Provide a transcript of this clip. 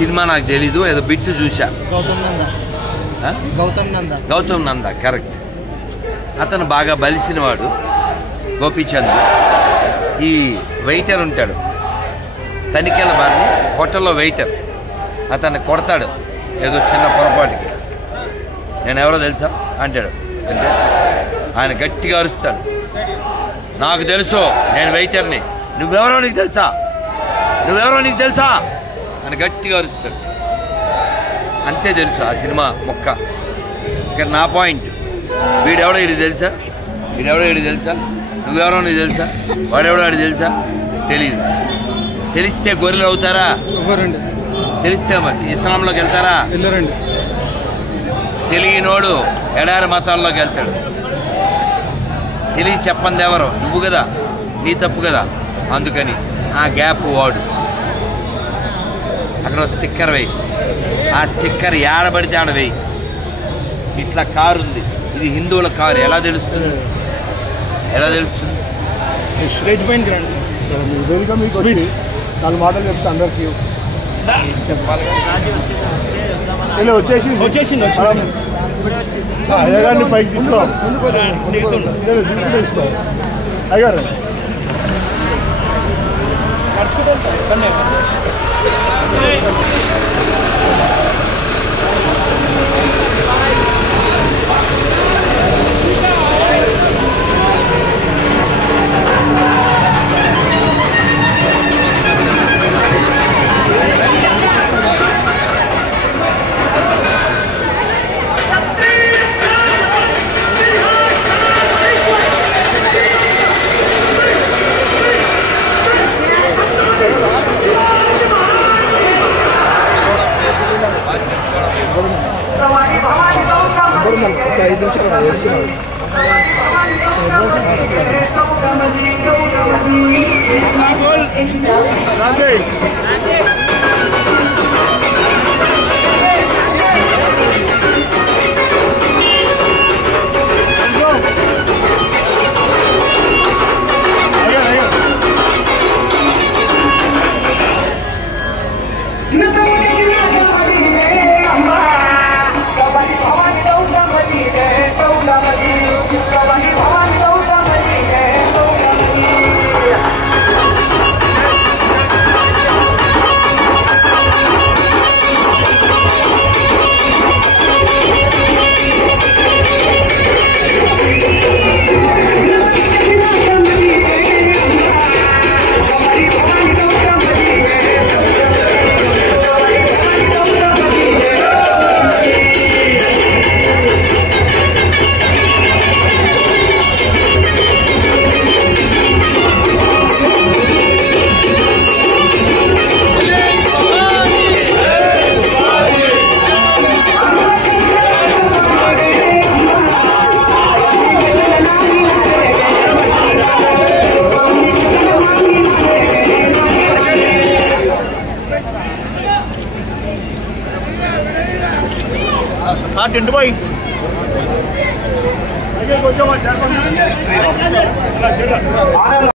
Cinema నాకు తెలీదు, ఏదో బిట్టు చూసా. గౌతమ్ నంద కరెక్ట్. అతను బాగా బలిసినవాడు గోపీచంద్. ఈ వెయిటర్ ఉంటాడు తనిఖీల బారిని, హోటల్లో వెయిటర్. అతన్ని కొడతాడు ఏదో చిన్న పొరపాటుకి. నేను ఎవరో తెలుసా అంటాడు. అంటే ఆయన గట్టిగా అరుస్తాడు, నాకు తెలుసు నేను వెయిటర్ని, నువ్వెవరో నీకు తెలుసా, నువ్వెవరో నీకు తెలుసా అని గట్టిగా అరుస్తాడు. అంతే తెలుసు ఆ సినిమా మొక్క. ఇక్కడ నా పాయింట్, వీడెవడో వీడికి తెలుసా, వీడెవడో వీడికి తెలుసా, నువ్వెవరో నీకు తెలుసా, వాడెవడో వాడికి తెలుసా, తెలియదు. తెలిస్తే గొర్రెలు అవుతారా? తెలిస్తే ఇస్లాంలోకి వెళ్తారా? తెలియనోడు ఎడారి మతాల్లోకి వెళ్తాడు. తెలియ చెప్పంది ఎవరో, నువ్వు కదా, నీ తప్పు కదా. అందుకని ఆ గ్యాప్ వాడు. అక్కడ స్టిక్కర్ వేయి, ఆ స్టిక్కర్ ఏడబడితే ఆడ వేయి. ఇట్లా కారు ఉంది, ఇది హిందువుల కారు, ఎలా తెలుస్తుంది? ఎలా తెలుస్తుంది? మాటలు చెప్తే అందరికి చెప్పాలి. వచ్చేసింది అయ్యగారిని పైకి తీసుకో, తీసుకో అయ్యారు. टेंट भाई